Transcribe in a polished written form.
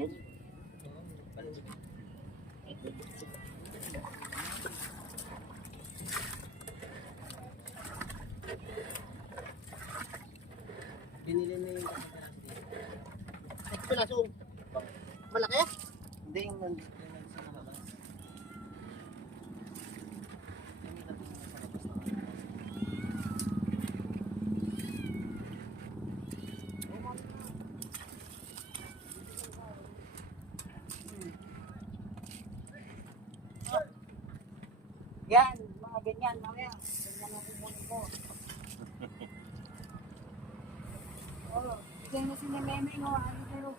Binili na yung Piraso. Malaki? hindi yung nandito Yan, mga ganyan, mamaya. Ganyan ang kukunin ko. Oh, bigay mo si Meme, no? Ano pero?